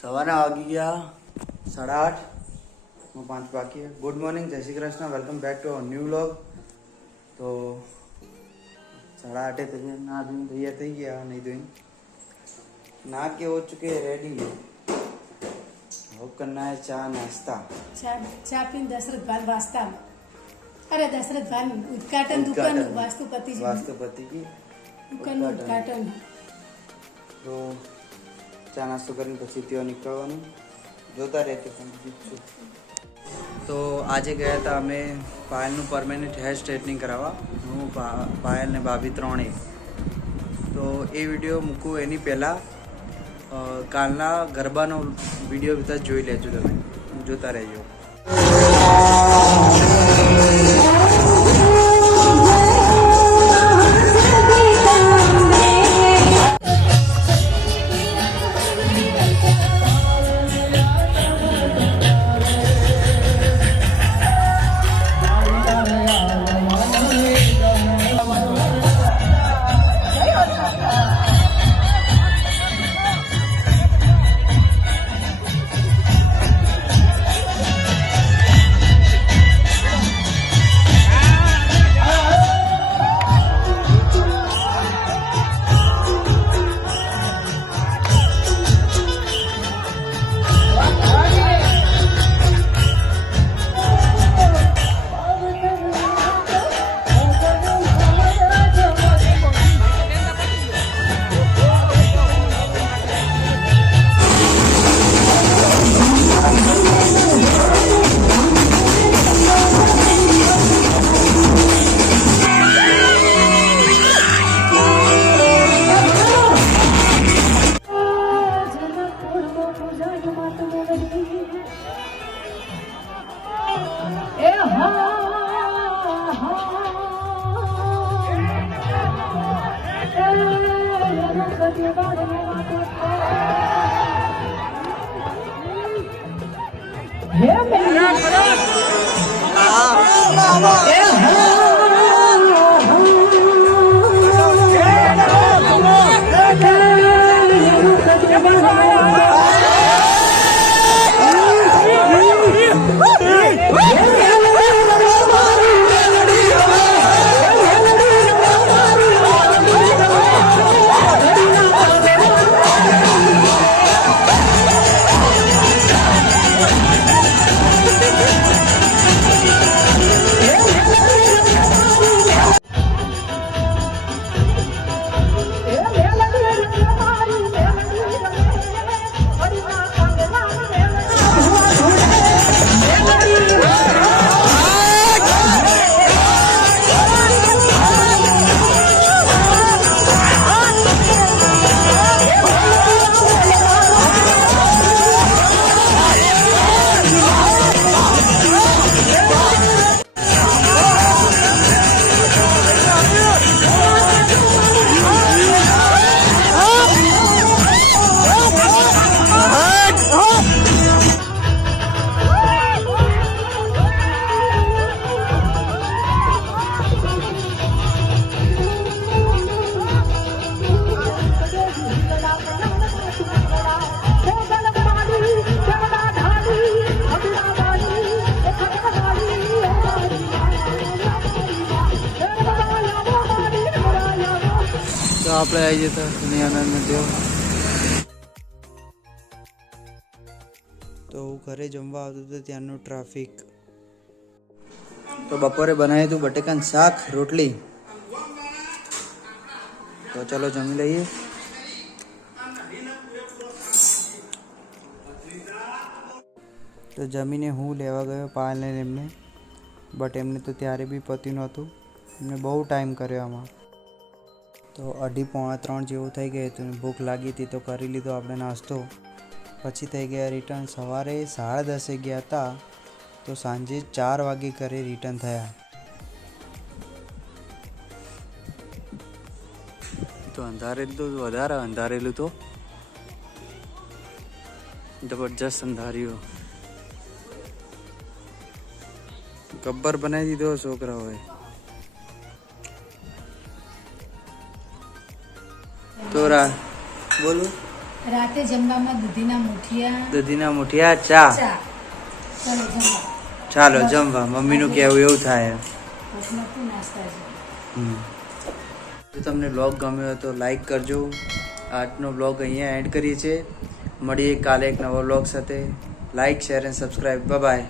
સવારના વાગી ગયા 8:30, 5 બાકી है। गुड मॉर्निंग, जय Shri Krishna, welcome back to new vlog. तो 8:30 तक ना तैयार थी गया, नहीं धोई ना के हो चुके रेडी। अब करना है चाय नाश्ता। चા પીને દશરથ ભાન વાસ્તા, અરે દશરથ ભાન ઉદ્ઘાટન દુકાનનું વાસ્તુપતિ की દુકાનનું ઉદ્ઘાટન। તો ચા નાસ્તો કરીને પછી ત્યાં નીકળવાનું, જોતા રહેતો છું। તો આજે ગયા હતા અમે પાયલનું પરમેનન્ટ હેર સ્ટ્રેટનિંગ કરાવવા, હું પાયલ ને ભાભી ત્રણેય। તો એ વિડીયો મૂકું એની પહેલાં કાલના ગરબાનો વિડીયો બધા જોઈ લેજો, તમે જોતા રહેજો। તો આપણે આવી જતા દુનિયાના નદીઓ। તો હું ઘરે જમવા આવતો હતો, ત્યાંનું ટ્રાફિક। તો બપોરે બનાવ્યું હતું બટેકાનું શાક, રોટલી। તો ચલો જમી લઈએ। તો જમીને હું લેવા ગયો પાયલને એમને, બટ એમને તો ત્યારે બી પત્યું નહોતું, એમને બહુ ટાઈમ કર્યો આમાં। તો 2:30-3 જેવું થઈ ગયું હતું, ભૂખ લાગી હતી તો કરી લીધો આપણે નાસ્તો। પછી થઈ ગયા રિટર્ન। સવારે 10:30 ગયા હતા, તો સાંજે 4 વાગે ઘરે રિટર્ન થયા। તો અંધારેલું તો વધારે અંધારેલું, તો જબરજસ્ત અંધાર્યું। ગબ્બર બનાવી દીધો છોકરાઓએ। તો બોલો રાતે જમવામાં દૂધીના મુઠિયા દૂધીના મુઠિયા ચા. ચા. ચાલો જમવા. ચાલો જમવા. મમ્મીનું કહેવું એવું થાય. ભૂખ નથી, નાસ્તા છે. જો તમને બ્લોગ ગમ્યો હોય તો લાઈક કરજો. આજનો બ્લોગ અહીંયા એન્ડ કરીએ છીએ. મળીએ કાલે એક નવો બ્લોગ સાથે. Like, share and subscribe. By.